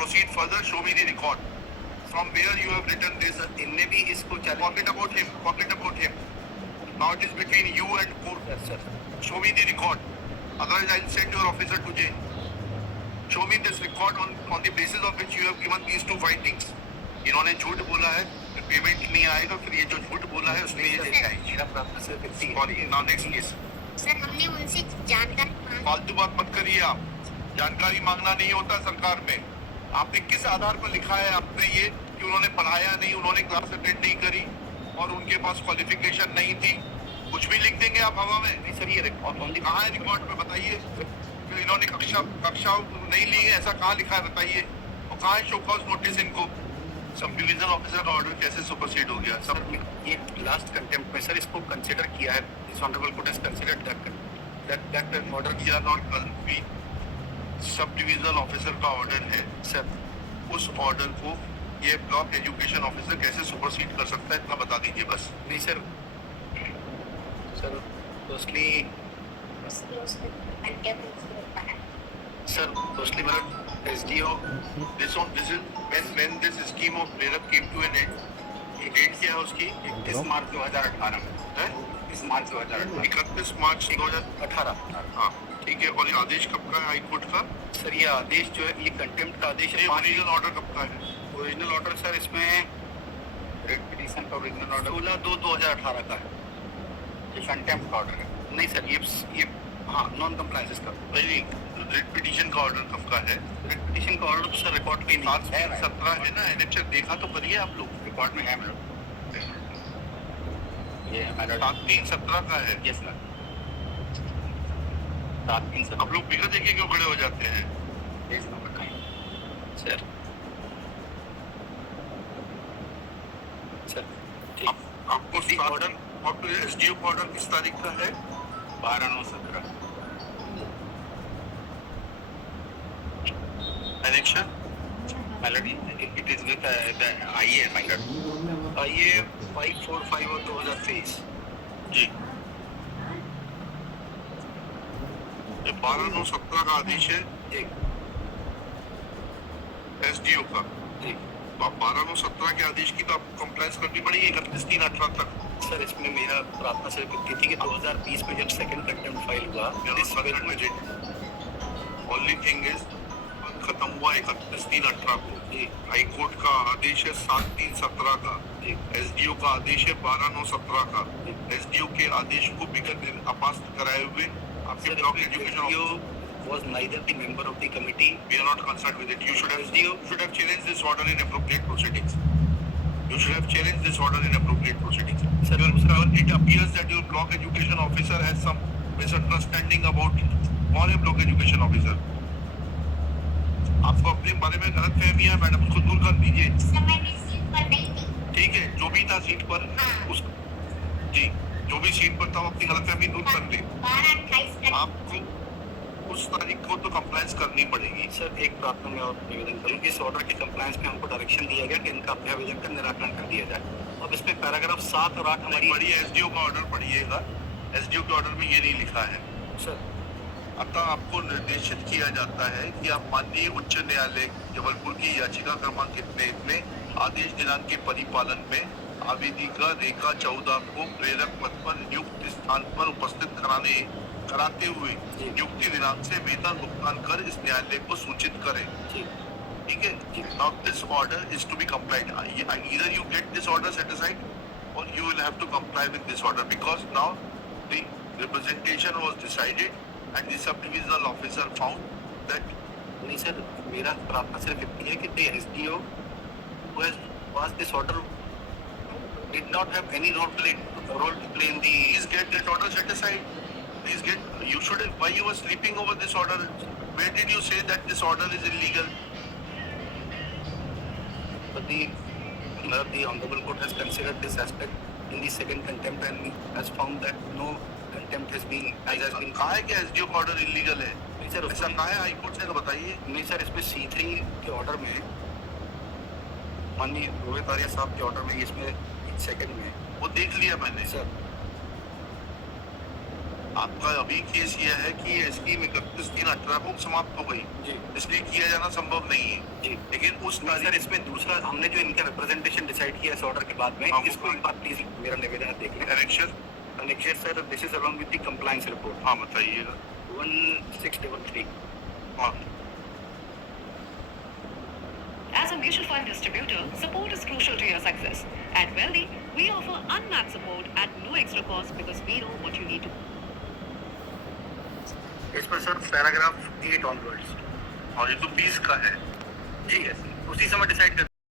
Proceed further. Show me the record. From where you have written this? इनने भी इसको Forget about him. Forget about him. Now it is between you and court. Yes, sir. Show me the record. Otherwise, I'll send your officer to jail. Show me this record on the basis of which you have given these two findings. इन्होंने झूठ बोला है, payment नहीं आएगा, फिर ये जो झूठ बोला है उसमें ये देखा है. मेरा प्रार्थना सिर्फ इतनी है. Sorry. Now next case. Sir हमने उनसे जानकारी मांगी. फालतू बात मत करिए आप. जानकारी मांगना नहीं होता सरकार में. आपने किस आधार पर लिखा है आपने ये कि उन्होंने पढ़ाया नहीं, उन्होंने क्लास अटेंड नहीं करी और उनके पास क्वालिफिकेशन नहीं थी? कुछ भी लिख देंगे आप हवा में. नहीं सर, ये रिकॉर्ड कहाँ है रिकॉर्ड में बताइए. कि इन्होंने कक्षा नहीं ली है ऐसा कहाँ लिखा है बताइए. और कहाँ है शो कॉज नोटिस इनको. सब डिवीजन ऑफिसर का ऑर्डर कैसे सुपरसीड हो गया? सब ये लास्ट कंटेम्प्ट में सर इसको कंसिडर किया है. This honourable court has considered that order किया नॉट भी सब डिवीजनल ऑफिसर का ऑर्डर है सर. उस ऑर्डर को ये ब्लॉक एजुकेशन ऑफिसर कैसे सुपरसीड कर सकता है इतना बता दीजिए बस. नहीं सर, सर फर्स्टली मेरा SDO this is when this scheme of Prerab came to an end. ये डेट क्या है उसकी? 31 मार्च 2018 में है. 31 मार्च 2018. 31 मार्च 2018. हाँ ठीक है. और ये आदेश कब का है हाई कोर्ट का? सर ये आदेश जो है ये कंटेम्प्ट का आदेश है. ओरिजिनल ऑर्डर कब का है? ओरिजिनल ऑर्डर सर इसमें रेड पिटीशन का ओरिजिनल ऑर्डर 16/2/2018 का है. ये कंटेम्प्ट का ऑर्डर है. नहीं सर, ये हाँ नॉन कंप्लायंसेस का. नहीं, रेड पिटीशन का ऑर्डर कब का है? रेड पिटीशन का ऑर्डर तो सर रिकॉर्ड पे नहीं है. 17 है ना. एनेक्चर देखा तो करिए आप लोग. रिकॉर्ड में है मेरा. ये है मेरा 7/3/17 का है. Yes sir. 7/3 आप लोग बिगड़ देखिए क्यों खड़े हो जाते हैं? Page number 9 sir. सर ठीक. आपको ऑर्डर और SDO का ऑर्डर किस तारीख का है? 12/9/17. Annexation melody it is with IA finder IA 5450/2023. जी. ये 12/9/17 का आदेश है एक SDO का. जी तो आप 12/9/17 के आदेश की तो आपको कंप्लायंस करनी पड़ेगी 31/3/18 तक. सर. इसमें मेरा प्रार्थना सिर्फ इतनी थी कि 2020 में जब सेकंड कंटेम्प्ट फाइल हुआ ओनली थिंग इज खत्म हुआ 31/3/18 को. हाई कोर्ट का आदेश है 7/3/17 का. SDO का आदेश है 12/9/17 का. SDO के आदेश को बिगड़ अपास्त कराए हुए आपके block education was neither the member of the committee. We are not concerned with it. You should have challenged this order in appropriate proceedings. You should have challenged this order in appropriate proceedings. Sir, it appears that your block education officer has some misunderstanding about कौन है block education officer. आपको अपने बारे में गलतफहमी है madam, उसको दूर कर दीजिए. समय में सीट पर नहीं थी. ठीक है, जो भी था सीट पर उस जी जो भी सीट पर था वो अपनी गलतफहमी दूर कर ले. 12/28 आपको उस तारीख को तो कंप्लायंस करनी पड़ेगी. सर एक प्रार्थना में और निवेदन करूं कि इस ऑर्डर के कंप्लायंस में हमको डायरेक्शन दिया गया कि इनका अभ्यावेदन का निराकरण कर दिया जाए. अब इसमें पैराग्राफ 7 और 8 हमारी बड़ी SDO का ऑर्डर पढ़िएगा. SDO के ऑर्डर में ये नहीं लिखा है. सर अतः आपको निर्देशित किया जाता है कि आप माननीय उच्च न्यायालय जबलपुर की याचिका क्रमांक इतने आदेश दिनांक के परिपालन में आवेदिका रेखा 14 को प्रेरक पद पर नियुक्त स्थान पर उपस्थित कराते हुए नियुक्ति दिनांक से वेतन भुगतान कर इस न्यायालय को सूचित करें. ठीक है. Now this order is to be complied. Either you get this order set aside or you will have to comply with this order because now the representation was decided and the sub-divisional officer found that. नहीं sir, मेरा प्रार्थना सिर्फ इतनी है कि the SDO who has passed this order did not have any role to play in the. Please get that order set aside. Please get. You should have. Why you were sleeping over this order? Where did you say that this order is illegal? But the honorable court has considered this aspect in the second contempt and has found that no contempt has been. कहा है कि SDO का order illegal है? नहीं sir, ऐसा कहा है high court ने तो बताइए. नहीं सर, इसमें C3 के ऑर्डर में माननीय रोहित आर्या साहब के ऑर्डर में इसमें सेकंड में वो देख लिया मैंने. सर आपका अभी केस ये है कि ये स्कीम 31/3/18 को समाप्त हो गई, जी इसलिए किया जाना संभव नहीं है। जी लेकिन उस नहीं सर, इसमें दूसरा हमने जो इनका रिप्रेजेंटेशन डिसाइड किया इस ऑर्डर के बाद में, हाँ, इसको एक बार प्लीज मेरा निवेदन है देख लें। Annexure, next sir, this is along with the compliance report हाँ बताइएगा। 1633। हाँ As a mutual fund distributor, support is crucial to your success. At Wealthy, we offer unmatched support at no extra cost because we know what you need to. इस पर sir paragraph 8 onwards. और ये तो 20 का है। जी yes, उसी समय decide कर